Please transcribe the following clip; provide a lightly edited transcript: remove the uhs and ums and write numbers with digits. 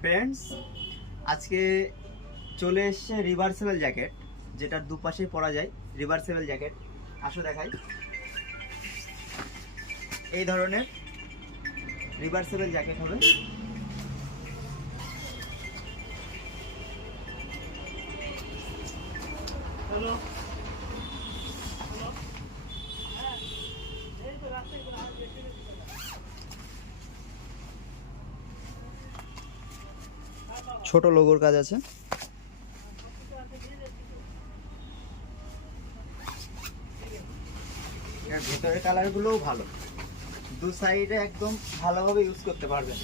Friends, আজকে চলে এসছে রিভার্সেবল জ্যাকেট, যেটা দুপাশে পরা যায়। রিভার্সেবল জ্যাকেট আসো দেখাই। এই ধরনের রিভার্সেবল জ্যাকেট হবে। ছোট লোগোর কাজ আছে। এর ভিতরের কালারগুলোও ভালো, দু সাইডে একদম ভালোভাবে ইউজ করতে পারবেন।